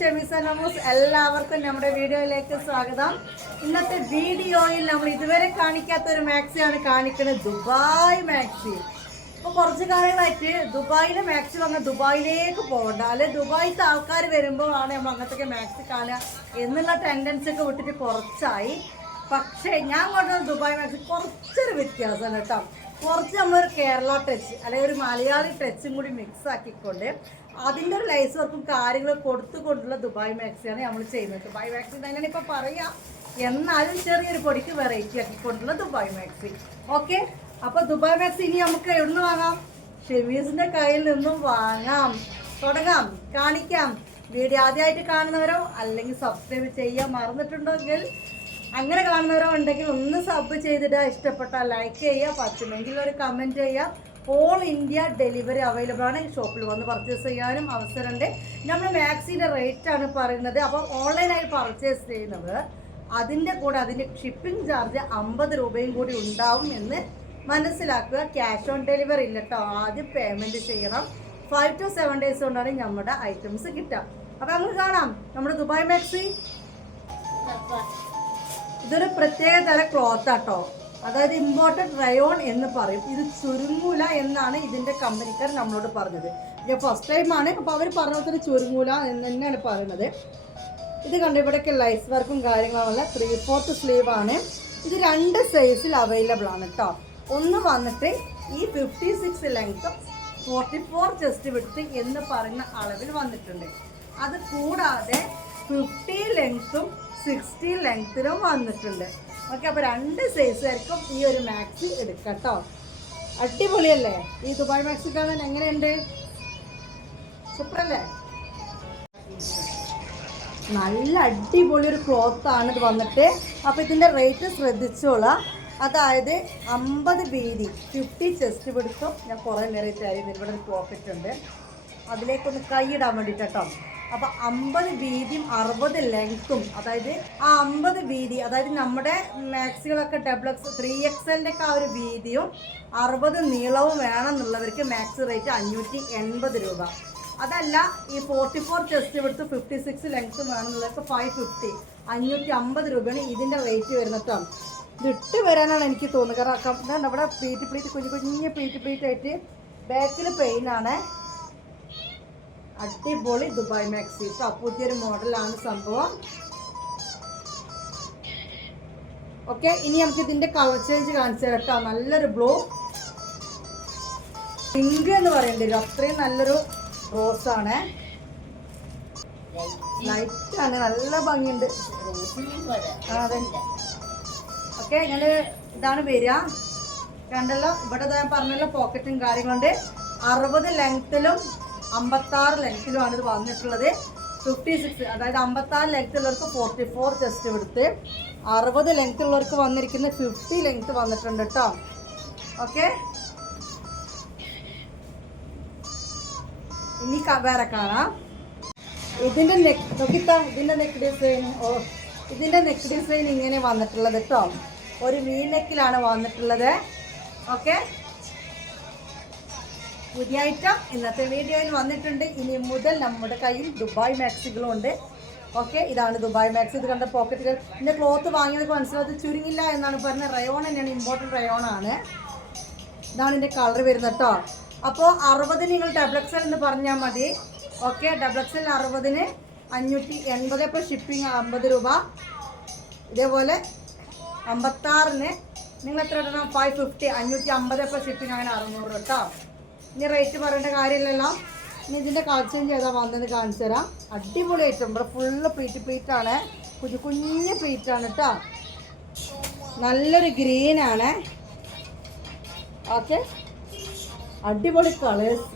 ഷെമീസ നമൂസ്, എല്ലാവർക്കും നമ്മുടെ വീഡിയോയിലേക്ക് സ്വാഗതം. ഇന്നത്തെ വീഡിയോയിൽ നമ്മൾ ഇതുവരെ കാണിക്കാത്ത ഒരു മാക്സിയാണ് കാണിക്കുന്നത്, ദുബായ് മാക്സി. ഇപ്പോൾ കുറച്ച് കാലങ്ങളായിട്ട് ദുബായിലെ മാക്സി വന്നാൽ ദുബായിലേക്ക് പോകണ്ട, അല്ലെ ദുബായിലത്തെ ആൾക്കാർ വരുമ്പോഴാണ് നമ്മൾ അങ്ങനത്തെ മാക്സി കാണുക എന്നുള്ള ടെൻഡൻസി ഒക്കെ വിട്ടിട്ട് കുറച്ചായി. പക്ഷേ ഞാൻ കൊണ്ടുവന്ന ദുബായ് മാക്സി കുറച്ചൊരു വ്യത്യാസമാണ് കേട്ടോ. കുറച്ച് നമ്മളൊരു കേരള ടച്ച് അല്ലെങ്കിൽ ഒരു മലയാളി ടച്ചും കൂടി മിക്സ് ആക്കിക്കൊണ്ട് അതിൻ്റെ ഒരു ലൈസ് വർക്കും കാര്യങ്ങളും കൊടുത്തുകൊണ്ടുള്ള ദുബായ് മാക്സിയാണ് നമ്മൾ ചെയ്യുന്നത്. ദുബായ് മാക്സി തന്നെയാണ് ഇപ്പോൾ പറയാം, എന്നാലും ചെറിയൊരു പൊടിക്ക് വെറൈറ്റി ആക്കിക്കൊണ്ടുള്ള ദുബായ് മാക്സി. ഓക്കെ, അപ്പോൾ ദുബായ് മാക്സി ഇനി നമുക്ക് എവിടെ നിന്ന് വാങ്ങാം? ഷെമീസിൻ്റെ കയ്യിൽ നിന്നും വാങ്ങാം. തുടങ്ങാം, കാണിക്കാം. വീഡിയോ ആദ്യമായിട്ട് കാണുന്നവരോ അല്ലെങ്കിൽ സബ്സ്ക്രൈബ് ചെയ്യാൻ മറന്നിട്ടുണ്ടെങ്കിൽ അങ്ങനെ കാണുന്നവരോ ഉണ്ടെങ്കിൽ ഒന്ന് സബ് ചെയ്തിടുക. ഇഷ്ടപ്പെട്ടാൽ ലൈക്ക് ചെയ്യുക, പറ്റുമെങ്കിൽ ഒരു കമൻറ്റ് ചെയ്യുക. ഓൾ ഇന്ത്യ ഡെലിവറി അവൈലബിൾ ആണ്. ഷോപ്പിൽ വന്ന് പർച്ചേസ് ചെയ്യാനും അവസരമുണ്ട്. നമ്മൾ മാക്സിൻ്റെ റേറ്റാണ് പറയുന്നത്. അപ്പോൾ ഓൺലൈനായി പർച്ചേസ് ചെയ്യുന്നത് അതിൻ്റെ കൂടെ അതിൻ്റെ ഷിപ്പിംഗ് ചാർജ് 50 രൂപയും കൂടി ഉണ്ടാവും എന്ന് മനസ്സിലാക്കുക. ക്യാഷ് ഓൺ ഡെലിവറി ഇല്ല കേട്ടോ, ആദ്യം പേയ്മെൻറ്റ് ചെയ്യണം. 5 to 7 days കൊണ്ടാണ് നമ്മുടെ ഐറ്റംസ് കിട്ടുക. അപ്പോൾ നമുക്ക് കാണാം നമ്മുടെ ദുബായ് മാക്സി. ഇതൊരു പ്രത്യേക തരം ക്ലോത്ത് ആട്ടോ, അതായത് ഇമ്പോർട്ടഡ് റയോൺ എന്ന് പറയും. ഇത് ചുരുങ്ങൂല എന്നാണ് ഇതിൻ്റെ കമ്പനിക്കാർ നമ്മളോട് പറഞ്ഞത്. ഇത് ഫസ്റ്റ് ടൈമാണ്, അപ്പോൾ അവർ പറഞ്ഞത് ചുരുങ്ങൂല എന്ന് തന്നെയാണ് പറയുന്നത്. ഇത് കണ്ട് ഇവിടെയൊക്കെ ലൈസ് വർക്കും കാര്യങ്ങളുമല്ല. 3/4 സ്ലീവ് ആണ്. ഇത് 2 സൈസിൽ അവൈലബിൾ ആണ് കേട്ടോ. ഒന്ന് വന്നിട്ട് ഈ 56 ലെങ്ത്തും 44 ചെസ്റ്റ് വിഡ്ത്ത് എന്ന് പറയുന്ന അളവിൽ വന്നിട്ടുണ്ട്. അത് കൂടാതെ 50 ലെങ്ത്തും 60 ലെങ്ത്തിലും വന്നിട്ടുണ്ട്. ഓക്കെ, അപ്പോൾ 2 സൈസായിരിക്കും ഈ ഒരു മാക്സി എടുക്കാം കേട്ടോ. അടിപൊളിയല്ലേ ഈ ദുബായ് മാക്സി കാണാൻ? എങ്ങനെയുണ്ട്? സൂപ്പറല്ലേ? നല്ല അടിപൊളി ഒരു ക്ലോത്താണ് ഇത് വന്നിട്ട്. അപ്പോൾ ഇതിൻ്റെ റേറ്റ് ശ്രദ്ധിച്ചോളാം. അതായത് 50 വീതി, 50 ചെസ്റ്റ് പിടിക്കും. ഞാൻ കുറേ നേരത്തെ ആയിരുന്നു. ഇവിടെ ഒരു പോക്കറ്റ് ഉണ്ട്, അതിലേക്കൊന്ന് കൈയിടാൻ വേണ്ടിയിട്ട് കേട്ടോ. അപ്പോൾ 50 വീതിയും 60 ലെങ്ത്തും, അതായത് ആ 50 വീതി, അതായത് നമ്മുടെ മാക്സികളൊക്കെ ഡബിൾഎക്സ് 3XL ഒക്കെ ആ ഒരു വീതിയും 60 നീളവും വേണമെന്നുള്ളവർക്ക് മാക്സി റേറ്റ് 580 രൂപ. അതല്ല ഈ 44 ചെസ്റ്റ് വിടുത്ത് 56 ലെങ്ത്തും വേണമെന്നുള്ളവർക്ക് 550, 550 രൂപയാണ് ഇതിൻ്റെ റേറ്റ് വരുന്നത് കേട്ടോ. ഇതിട്ട് വരാനാണ് എനിക്ക് തോന്നുന്നത്. കാരണം നമ്മുടെ പ്ലീറ്റ് കുഞ്ഞു പ്ലീറ്റ് ആയിട്ട് ബാക്കിൽ പെയിനാണ്. അടിപൊളി ദുബായ് മാക്സി കേട്ടോ, പുതിയൊരു മോഡലാണ് സംഭവം. ഓക്കെ, ഇനി നമുക്ക് ഇതിൻ്റെ കളർ ചേഞ്ച് കാണിച്ചു കേട്ടോ. നല്ലൊരു ബ്ലൂ, പിങ്ക് എന്ന് പറയേണ്ടി വരും, അത്രയും നല്ലൊരു റോസാണ്. ലൈറ്റാണ്, നല്ല ഭംഗിയുണ്ട്. അതെ, ഓക്കെ, ഇങ്ങനെ ഇതാണ് വരിക. കണ്ടല്ലോ, ഇവിടെ ഞാൻ പറഞ്ഞല്ലോ പോക്കറ്റും കാര്യങ്ങളുണ്ട്. 60 ലെങ്ത്തിലും 56 ലെങ്ത്തിലുമാണ് ഇത് വന്നിട്ടുള്ളത്. 56, അതായത് 56 ലെങ്ത്തുള്ളവർക്ക് 44 ചെസ്റ്റ് എടുത്ത്, 60 ലെങ്ത്തുള്ളവർക്ക് വന്നിരിക്കുന്ന 50 ലെങ്ത്ത് വന്നിട്ടുണ്ട് കേട്ടോ. ഓക്കെ, ഇനി വേറെ കാണാം. ഇതിൻ്റെ നെക്ക് ഡിസൈൻ, ഇതിൻ്റെ നെക്ക് ഡിസൈൻ ഇങ്ങനെ വന്നിട്ടുള്ളത് കേട്ടോ. ഒരു വി നെക്കിലാണ് വന്നിട്ടുള്ളത്. ഓക്കെ, പുതിയ ഐറ്റം ഇന്നത്തെ വീഡിയോയിൽ വന്നിട്ടുണ്ട്. ഇനി മുതൽ നമ്മുടെ കയ്യിൽ ദുബായ് മാക്സികളുണ്ട്. ഓക്കെ, ഇതാണ് ദുബായ് മാക്സി. ഇത് കണ്ട പോക്കറ്റുകൾ. ഇതിൻ്റെ ക്ലോത്ത് വാങ്ങിയതൊക്കെ മനസ്സിലായത് ചുരുങ്ങില്ല എന്നാണ് പറഞ്ഞത്. റയോൺ തന്നെയാണ്, ഇമ്പോർട്ടൻറ്റ് റയോൺ ആണ്. ഇതാണ് ഇതിൻ്റെ കളർ വരുന്നത് കേട്ടോ. അപ്പോൾ 60 നിങ്ങൾ XXL എന്ന് പറഞ്ഞാൽ മതി. ഓക്കെ, XXL 60-ന് 580, ഇപ്പോൾ ഷിപ്പിംഗ് 50 രൂപ. ഇതേപോലെ 56-ന് നിങ്ങൾ എത്ര ഇടണം? 550, 550, ഇപ്പോൾ ഷിപ്പിംഗ് അങ്ങനെ 600 കേട്ടോ. ഇനി റേറ്റ് പറയേണ്ട കാര്യമില്ലല്ലോ. ഇനി ഇതിൻ്റെ കളർ ചേഞ്ച് ചെയ്താൽ വന്നത് കാണിച്ചു തരാം. അടിപൊളി ഐറ്റം. ഇവിടെ ഫുള്ള് പ്ലീറ്റാണ്, കുഞ്ഞു പ്ലീറ്റാണ് കേട്ടോ. നല്ലൊരു ഗ്രീനാണ്. ഓക്കെ, അടിപൊളി കളേഴ്സ്.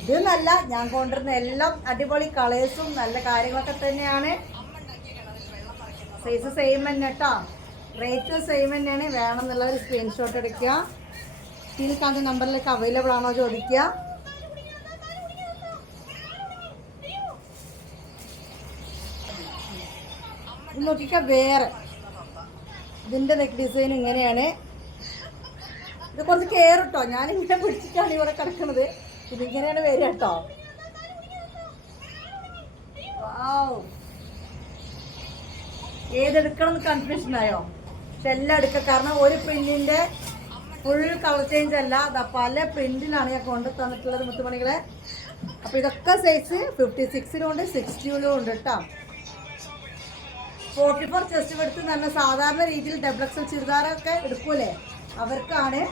ഇത് നല്ല ഞാൻ കൊണ്ടുവരുന്ന എല്ലാം അടിപൊളി കളേഴ്സും നല്ല കാര്യങ്ങളൊക്കെ തന്നെയാണ്. സൈസ് സെയിം തന്നെ കേട്ടോ, റേറ്റ് സെയിം തന്നെയാണ്. വേണമെന്നുള്ളൊരു സ്ക്രീൻഷോട്ട് എടുക്കുക. ഇതിൽ കാണുന്ന നമ്പറിലേക്ക് അവൈലബിൾ ആണോ ചോദിക്കുക. നോക്കിക്ക, വേറെ ഇതിൻ്റെ നെക്ക് ഡിസൈൻ ഇങ്ങനെയാണ്. ഇത് കുറച്ച് കെയർ കേട്ടോ, ഞാനിങ്ങനെ പിടിച്ചിട്ടാണ് ഇവിടെ കിടക്കുന്നത്. ഇതിങ്ങനെയാണ് വരിക കേട്ടോ. ഏതെടുക്കണം എന്ന് കൺഫ്യൂഷൻ ആയോ? പക്ഷെ എല്ലാം എടുക്കുക. കാരണം ഒരു പ്രിന്റിന്റെ ഫുൾ കളർ ചേഞ്ച് അല്ല, അതാ പല പ്രിന്റിലാണ് ഞാൻ കൊണ്ടു തന്നിട്ടുള്ളത് മുത്തുമണികളെ. അപ്പോൾ ഇതൊക്കെ സൈസ് 56-ലും ഉണ്ട് 60-ലും ഉണ്ട് കേട്ടോ. 44 ചെസ്റ്റ് എടുത്ത് തന്നെ സാധാരണ രീതിയിൽ ഡബിൾ എക്സൽ ചുരിദാറൊക്കെ എടുക്കൂലേ അവർക്കാണ്.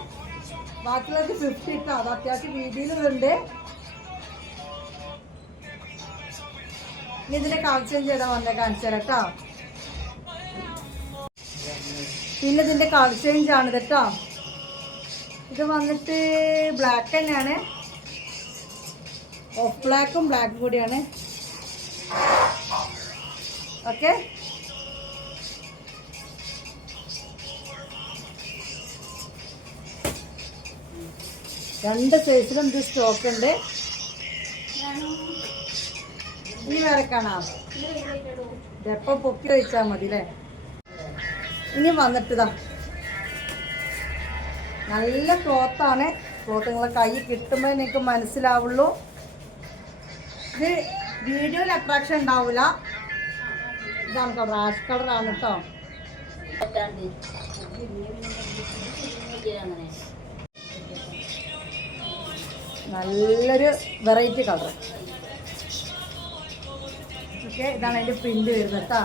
ബാക്കിയുള്ളവർക്ക് 50 ഇട്ടോ. അത് അത്യാവശ്യം വീതിയിലുണ്ട്. ഇനി ഇതിന്റെ കളർ ചേഞ്ച് ചെയ്താൽ വന്നേ കാണിച്ചു തരാം കേട്ടോ. പിന്നെ ഇതിന്റെ കളർ ചേഞ്ച് ആണ് കേട്ടോ. ഇത് വന്നിട്ട് ബ്ലാക്ക് തന്നെയാണ്, ഓഫ് ബ്ലാക്കും ബ്ലാക്കും കൂടിയാണ്. ഓക്കെ, രണ്ട് സൈസിലും ഇത് സ്റ്റോക്ക് ഉണ്ട്. ഇനി വേറെ കാണാം, ഇതെപ്പം പൊക്കി വെച്ചാൽ മതി അല്ലേ. ഇനി വന്നിട്ടതാ നല്ല ക്ലോത്താണ്. ക്ലോത്ത് നിങ്ങളെ കൈ കിട്ടുമ്പോൾ നിങ്ങൾക്ക് മനസ്സിലാവുള്ളൂ. ഇത് വീഡിയോയിൽ അട്രാക്ഷൻ ഉണ്ടാവില്ല. ഇതാണ് കളർ, ആഷ് കളറാണ് കേട്ടോ. നല്ലൊരു വെറൈറ്റി കളർ. ഓക്കെ, ഇതാണ് അതിൻ്റെ പ്രിന്റ് വരുന്നത് കേട്ടോ.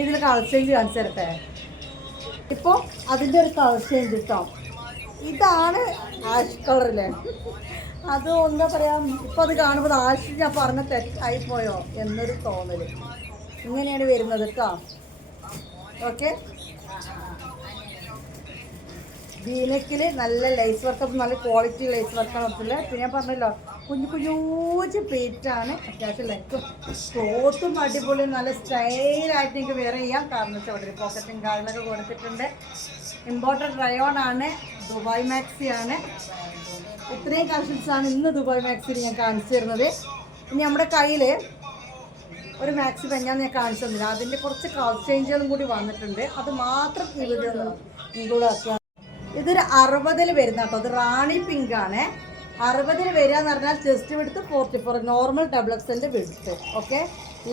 ഇതിൽ കളർ ചേഞ്ച് കാണിച്ചു തരട്ടെ. ഇപ്പോൾ അതിൻ്റെ ഒരു കളർ ചേഞ്ച് കേട്ടോ. ഇതാണ് ആഷ് കളറല്ലേ. അത് എന്താ പറയുക, ഇപ്പോൾ അത് കാണുമ്പോൾ ആഷ് ഞാൻ പറഞ്ഞ തെറ്റായിപ്പോയോ എന്നൊരു തോന്നൽ. ഇങ്ങനെയാണ് വരുന്നത് കേട്ടോ. ഓക്കെ, വീനക്കിൽ നല്ല ലേസ് വർക്ക്, നല്ല ക്വാളിറ്റി ലേസ് വർക്കാണ് പറ്റില്ല. പിന്നെ ഞാൻ പറഞ്ഞല്ലോ കുഞ്ഞു കുഞ്ഞൂച്ച് പേറ്റാണ്. അത്യാവശ്യം ലെങ്ത്തും ക്ലോത്തും അടിപൊളി നല്ല സ്റ്റൈലായിട്ട് നിങ്ങൾക്ക് വെയർ ചെയ്യാം. കാരണം വെച്ചാൽ അവിടെ പോക്കറ്റും കാര്യങ്ങളൊക്കെ കൊടുത്തിട്ടുണ്ട്. ഇമ്പോർട്ടൻറ്റ് റയോൺ ആണ്, ദുബായ് മാക്സി ആണ്. ഇത്രയും കളക്ഷൻസാണ് ഇന്ന് ദുബായ് മാക്സിയിൽ ഞാൻ കാണിച്ചു തരുന്നത്. ഇനി നമ്മുടെ കയ്യിൽ ഒരു മാക്സി പെഞ്ഞാന്ന് ഞാൻ കാണിച്ചു തന്നില്ല. അതിൻ്റെ കുറച്ച് കളർ ചേഞ്ചുകളും കൂടി വന്നിട്ടുണ്ട്. അത് മാത്രം ഈ വീഡിയോ ഒന്ന് ഇൻക്ലൂഡ് ആക്കുക. ഇതൊരു 60-ൽ വരുന്ന കേട്ടോ. അത് റാണി പിങ്ക് ആണ്. 60-ൽ വരിക എന്ന് പറഞ്ഞാൽ ചെസ്റ്റ് വിടുത്ത് 44, നോർമൽ ഡബിൾ എക്സലിൻ്റെ വിടുത്ത്. ഓക്കെ,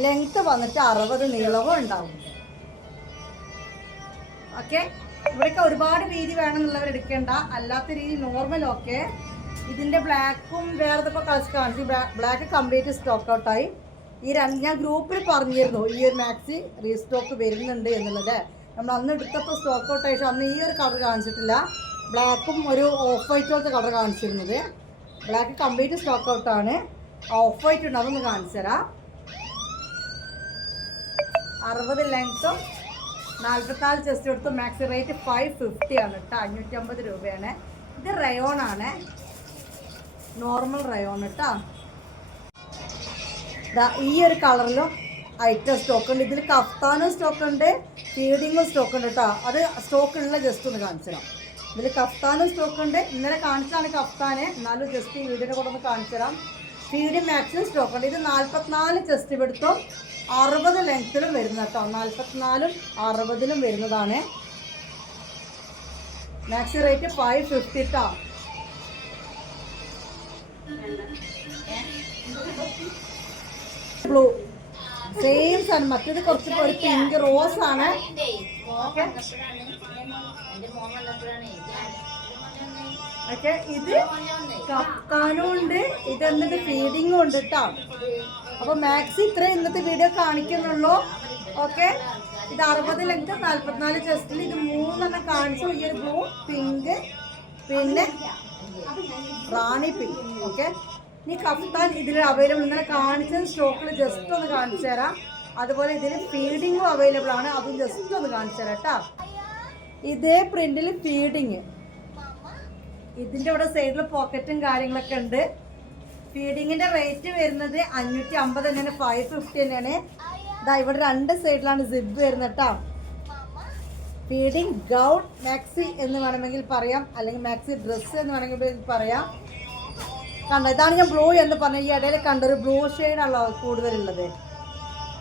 ലെങ്ത്ത് വന്നിട്ട് 60 നീളവും ഉണ്ടാവും. ഓക്കെ, ഇവിടെയൊക്കെ ഒരുപാട് വീതി വേണമെന്നുള്ളവർ എടുക്കേണ്ട, അല്ലാത്ത രീതി നോർമൽ. ഓക്കെ, ഇതിൻ്റെ ബ്ലാക്കും വേറെ ഇതൊക്കെ കളർ കാണിച്ചു. ബ്ലാക്ക് കംപ്ലീറ്റ് സ്റ്റോക്ക് ഔട്ടായി. ഈ ഞാൻ ഗ്രൂപ്പിൽ പറഞ്ഞിരുന്നു ഈ ഒരു മാക്സി റീസ്റ്റോക്ക് വരുന്നുണ്ട് എന്നുള്ളത്. നമ്മൾ അന്ന് എടുത്തപ്പോൾ സ്റ്റോക്ക് ഔട്ട് ആയിട്ട് അന്ന് ഈ ഒരു കളർ കാണിച്ചിട്ടില്ല. ബ്ലാക്കും ഒരു ഓഫ് വൈറ്റ് പോലത്തെ കളർ കാണിച്ചിരുന്നത്. ബ്ലാക്ക് കംപ്ലീറ്റ് സ്റ്റോക്ക് ഔട്ടാണ്. ഓഫ് വൈറ്റ് ഉണ്ട്, അതൊന്ന് കാണിച്ചു തരാം. 60 ലെങ്ത്തും 44 ചെസ്റ്റ് എടുത്ത് മാക്സി റേറ്റ് 550 ആണ് കേട്ടോ. 550 രൂപയാണ്. ഇത് റയോൺ ആണ്, നോർമൽ റയോൺ കേട്ടോ. ഈ ഒരു കളറിലും ഐറ്റം സ്റ്റോക്ക് ഉണ്ട്. ഇതിൽ കഫ്താനും സ്റ്റോക്ക് ഉണ്ട്, ഫീഡിങ്ങും സ്റ്റോക്ക് ഉണ്ട് കേട്ടോ. അത് സ്റ്റോക്ക് ഉള്ള ജസ്റ്റ് ഒന്ന് കാണിച്ചു തരാം. ഇതിൽ കഫ്താനും സ്റ്റോക്ക് ഉണ്ട്. ഇന്നലെ കാണിച്ചാണ് കഫ്താന്, എന്നാലും ജസ്റ്റ് ഈ വീഡിയോയുടെ കൂടെ ഒന്ന് കാണിച്ചു തരാം. ഫീഡിങ് മാക്സിമം സ്റ്റോക്ക് ഉണ്ട്. ഇത് 44 ചെസ്റ്റ് എടുത്തും 60 ലെങ്ത്തിലും വരുന്ന കേട്ടോ. 44-ഉം 60-ലും വരുന്നതാണ്. മാക്സി റേറ്റ് 550 കേട്ടോ. ബ്ലൂ സെയിം സാധനം, മറ്റേത് കുറച്ച് ഒരു പിങ്ക് റോസ് ആണ്. ഓക്കെ ഓക്കെ, ഇത് കഫ്താനും ഉണ്ട്, ഇത് എന്നിട്ട് ഫീഡിങ്ങും ഉണ്ട് കേട്ടോ. അപ്പോൾ മാക്സി ഇത്രയും ഇന്നത്തെ വീഡിയോ കാണിക്കുന്നുള്ളൂ. ഓക്കെ, ഇത് 60 ലെങ്ത് 44 ചെസ്റ്റിൽ ഇത് 3 കാണിച്ചു. ഈ ഒരു ബ്ലൂ, പിങ്ക്, പിന്നെ റാണി പിങ്ക്. ഓക്കെ, ഇനി കഫ്താൻ ഇതിൽ അവൈലബിൾ. ഇന്നലെ കാണിച്ച സ്റ്റോക്കിൽ ജസ്റ്റ് ഒന്ന് കാണിച്ചു തരാം. അതുപോലെ ഇതിൽ ഫീഡിങ്ങും അവൈലബിൾ ആണ്, അതും ജസ്റ്റ് ഒന്ന് കാണിച്ചു തരാം കേട്ടോ. ഇതേ പ്രിന്റിൽ ഫീഡിങ്, ഇതിൻ്റെ ഇവിടെ സൈഡിൽ പോക്കറ്റും കാര്യങ്ങളൊക്കെ ഉണ്ട്. ഫീഡിങ്ങിൻ്റെ റേറ്റ് വരുന്നത് 550 തന്നെയാണ്, 550 തന്നെയാണ്. ഇതാ ഇവിടെ 2 സൈഡിലാണ് സിബ് വരുന്നത് കേട്ടോ. ഫീഡിങ് ഗൗൺ മാക്സി എന്ന് വേണമെങ്കിൽ പറയാം, അല്ലെങ്കിൽ മാക്സി ഡ്രസ്സ് എന്ന് വേണമെങ്കിൽ പറയാം. കണ്ടോ, ഇതാണ് ഞാൻ ബ്ലൂ എന്ന് പറഞ്ഞ ഈ ഇടയിൽ കണ്ടൊരു ബ്ലൂ ഷെയ്ഡാണല്ലോ കൂടുതലുള്ളത്.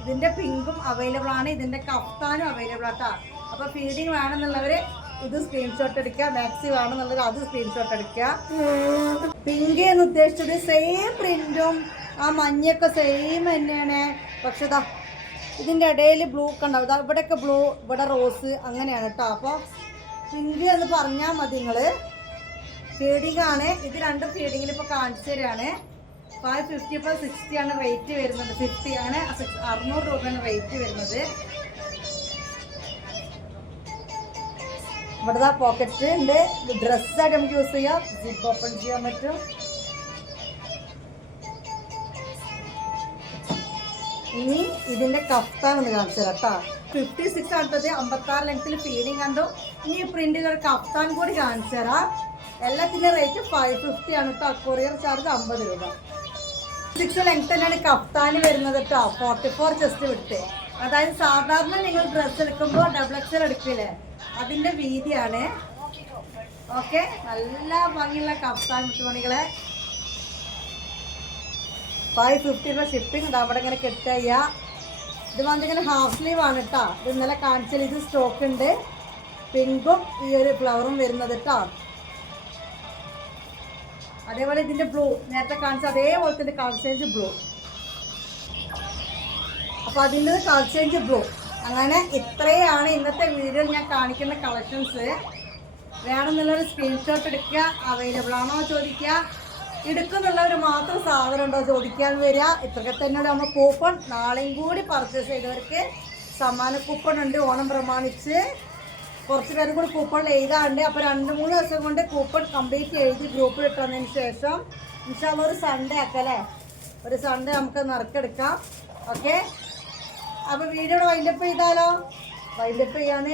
ഇതിൻ്റെ പിങ്കും അവൈലബിൾ ആണ്, ഇതിൻ്റെ കഫ്താനും അവൈലബിൾ ആട്ടോ. അപ്പോൾ ഫീഡിങ് വേണമെന്നുള്ളവർ ഇത് സ്ക്രീൻഷോട്ട് എടുക്കുക, മാക്സി വേണമെന്നുള്ളത് അത് സ്ക്രീൻഷോട്ട് എടുക്കുക. പിങ്ക് എന്ന് ഉദ്ദേശിച്ചത് സെയിം പ്രിന്റും ആ മഞ്ഞയൊക്കെ സെയിം തന്നെയാണ്. പക്ഷെ ഇതാ ഇതിൻ്റെ ഇടയിൽ ബ്ലൂ കണ്ടാവും. ഇവിടെയൊക്കെ ബ്ലൂ, ഇവിടെ റോസ്, അങ്ങനെയാണ് കേട്ടോ. അപ്പോൾ പിങ്ക് എന്ന് പറഞ്ഞാൽ മതി നിങ്ങൾ. ഫീഡിങ് ആണ് ഇത്. രണ്ടും ഫീഡിങ്ങിൽ ഇപ്പോൾ കാണിച്ചു തരാണ്. 550 ഇപ്പോൾ 60 ആണ് റേറ്റ് വരുന്നത്. 50 അങ്ങനെ 600 രൂപയാണ് റേറ്റ് വരുന്നത്. ഇവിടെ പോക്കറ്റ് ഉണ്ട്. ഡ്രസ്സായിട്ട് നമുക്ക് യൂസ് ചെയ്യാം. സിപ്പ് ഓപ്പൺ ചെയ്യാൻ പറ്റും. ഇനി ഇതിൻ്റെ കഫ്താൻ ഒന്ന് കാണിച്ചു തരാം കേട്ടോ. 56 അടുത്തത് 56 ലെങ്ത്തിൽ ഫീഡിങ് കണ്ടു. ഇനി പ്രിന്റിൽ ഒരു കഫ്താൻ കൂടി കാണിച്ചു തരാം. എല്ലാത്തിൻ്റെ റേറ്റ് 550 ആണ് കേട്ടോ. കൊറിയർ ചാർജ് 50 രൂപ. 6 ലെങ്ത് തന്നെയാണ് കഫ്താന് വരുന്നത് കേട്ടോ. 44 ചെസ്റ്റ് വിട്ട്. അതായത് സാധാരണ നിങ്ങൾ ഡ്രസ്സ് എടുക്കുമ്പോൾ ഡബിൾ എക്സൽ എടുക്കില്ലേ, അതിൻ്റെ വീതിയാണ്. ഓക്കെ, നല്ല ഭംഗിയുള്ള കഫ്താൻ മുത്തുമണികളെ. 550 രൂപ ഷിപ്പിംഗ്. ഇത് അവിടെ ഇങ്ങനെ കെട്ട് ചെയ്യുക. ഇത് വന്നിങ്ങനെ ഹാഫ് സ്ലീവ് ആണ് കേട്ടോ. ഇത് ഇന്നലെ കാണിച്ചാൽ ഇത് സ്റ്റോക്ക് ഉണ്ട്. പിങ്കും ഈ ഒരു ഫ്ലവറും വരുന്നത് കേട്ടോ. അതേപോലെ ഇതിൻ്റെ ബ്ലൂ നേരത്തെ കാണിച്ച അതേപോലെ തന്നെ കളർ ചേഞ്ച് ബ്ലൂ. അപ്പോൾ അതിൻ്റെ കളർ ചേഞ്ച് ബ്ലൂ. അങ്ങനെ ഇത്രയാണ് ഇന്നത്തെ വീഡിയോയിൽ ഞാൻ കാണിക്കുന്ന കളക്ഷൻസ്. വേണമെന്നുള്ളൊരു സ്ക്രീൻഷോട്ട് എടുക്കുക. അവൈലബിൾ ആണോ ചോദിക്കുക. എടുക്കുന്നുള്ളവർ മാത്രം സാധനം ഉണ്ടോ ചോദിക്കാൻ വരിക. ഇത്രയൊക്കെ തന്നെയാണ് നമ്മൾ കൂപ്പൺ. നാളെയും കൂടി പർച്ചേസ് ചെയ്തവർക്ക് സമ്മാന കൂപ്പൺ ഉണ്ട്. ഓണം പ്രമാണിച്ച് കുറച്ച് പേരും കൂടി കൂപ്പൺ എഴുതാറുണ്ട്. അപ്പോൾ 2-3 ദിവസം കൊണ്ട് കൂപ്പൺ കംപ്ലീറ്റ് എഴുതി ഗ്രൂപ്പിൽ ഇട്ടതിന് ശേഷം ഇൻഷാല്ലാ ഒരു സൺഡേ ആക്കല്ലേ, ഒരു സൺഡേ നമുക്ക് നറുക്കെടുക്കാം. ഓക്കെ, അപ്പോൾ വീഡിയോ വൈൻഡപ്പ് ചെയ്താലോ? വൈൻഡപ്പ് ചെയ്യാൻ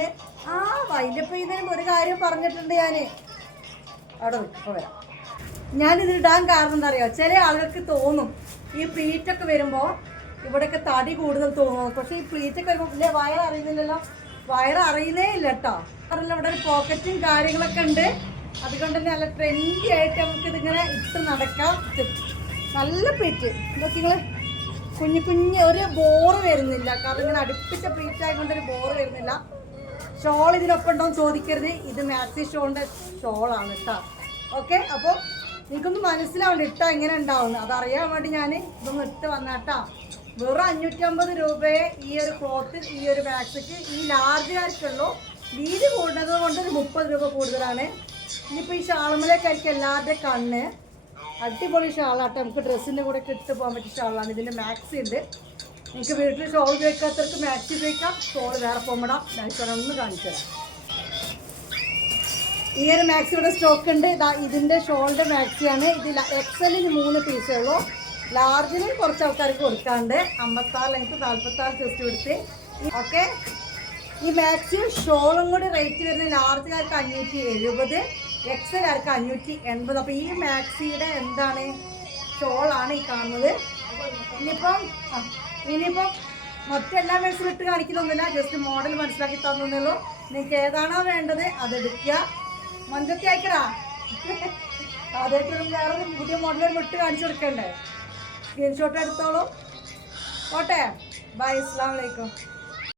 വൈൻഡപ്പ് ചെയ്യുന്നതിന് ഒരു കാര്യം പറഞ്ഞിട്ടുണ്ട് ഞാൻ. അവിടെ ഇപ്പോൾ വരാം. ഞാനിതിടാൻ കാരണം എന്താ അറിയുമോ? ചില ആളുകൾക്ക് തോന്നും ഈ പ്ലീറ്റൊക്കെ വരുമ്പോൾ ഇവിടെയൊക്കെ തടി കൂടുതൽ തോന്നും. പക്ഷേ ഈ പ്ലീറ്റൊക്കെ വരുമ്പോൾ ഇല്ലേ വയററിയുന്നില്ലല്ലോ. വയററിയുന്നേ ഇല്ല കേട്ടോ. കാരണം ഇവിടെ ഒരു പോക്കറ്റും കാര്യങ്ങളൊക്കെ ഉണ്ട്. അതുകൊണ്ട് തന്നെ നല്ല ട്രെൻഡി ആയിട്ട് നമുക്ക് ഇതിങ്ങനെ ഇട്ട് നടക്കാം. നല്ല പ്ലീറ്റ് ഇതൊക്കെ നിങ്ങൾ കുഞ്ഞു കുഞ്ഞ് ഒരു ബോറ് വരുന്നില്ല. കാരണം ഇങ്ങനെ അടുപ്പിച്ച പ്ലീറ്റ് ആയതുകൊണ്ട് ഒരു ബോറ് വരുന്നില്ല. ഷോൾ ഇതിനൊപ്പം ഉണ്ടോയെന്ന് ചോദിക്കരുത്. ഇത് മാക്സി ഷോളിൻ്റെ ഷോളാണ് കേട്ടോ. ഓക്കെ, അപ്പോൾ എനിക്കൊന്ന് മനസ്സിലാവുന്നുണ്ട് ഇട്ടാൽ എങ്ങനെ ഉണ്ടാവുന്നത്. അതറിയാൻ വേണ്ടി ഞാൻ ഇതൊന്ന് ഇട്ട് വന്നാട്ടാ. വെറും 550 രൂപയെ ഈ ഒരു ക്ലോത്ത്, ഈ ഒരു മാക്സിക്ക് ഈ ലാർജുകാർക്കുള്ളൂ. വീതി കൂടുന്നത് കൊണ്ട് ഒരു 30 രൂപ കൂടുതലാണ്. ഇനിയിപ്പോൾ ഈ ഷാളുമലേക്കായിരിക്കും എല്ലാവരുടെയും കണ്ണ്. അടിപൊളി ഷാളാട്ടോ. നമുക്ക് ഡ്രസ്സിൻ്റെ കൂടെ ഇട്ട് പോകാൻ പറ്റിയ ഷാളാണ്. ഇതിൻ്റെ മാക്സി ഉണ്ട്. നിങ്ങൾക്ക് വീട്ടിൽ ഷോൾ ഉപയോഗിക്കാത്തവർക്ക് മാക്സി ഉപയോഗിക്കാം. ഷോൾ വേറെ പോകുമ്പോടാം. ഒന്ന് കാണിച്ചു തരാം. ഈ ഒരു മാക്സിയുടെ സ്റ്റോക്ക് ഉണ്ട്. ഇതിൻ്റെ ഷോളിൻ്റെ മാക്സിയാണ്. ഇത് എക്സലിന് 3 പീസേ ഉള്ളൂ. ലാർജിന് കുറച്ച് ആൾക്കാർക്ക് കൊടുക്കാണ്ട്. 56 ലെങ്ത് 46 ചെസ്റ്റ് കൊടുത്ത്. ഓക്കെ, ഈ മാക്സിയും ഷോളും കൂടി റേറ്റ് വരുന്നത് ലാർജുകാർക്ക് 570, എക്സലുകാർക്ക് 580. അപ്പോൾ ഈ മാക്സിയുടെ എന്താണ് ഷോളാണ് ഈ കാണുന്നത്. ഇനിയിപ്പം മറ്റെല്ലാ മാക്സിലും ഇട്ട് കാണിക്കുന്നൊന്നുമില്ല. ജസ്റ്റ് മോഡൽ മനസ്സിലാക്കി തന്നേയുള്ളൂ. നിങ്ങൾക്ക് ഏതാണോ വേണ്ടത് അതെടുക്കുക. മഞ്ചത്തി അയക്കടാ. അതായിട്ട് വേറെ പുതിയ മോഡൽ ഇട്ട് കാണിച്ചു കൊടുക്കണ്ടേ? സ്ക്രീൻഷോട്ട് എടുത്തോളൂ. ഓട്ടെ, ബൈ, അസ്സലാമു അലൈക്കും.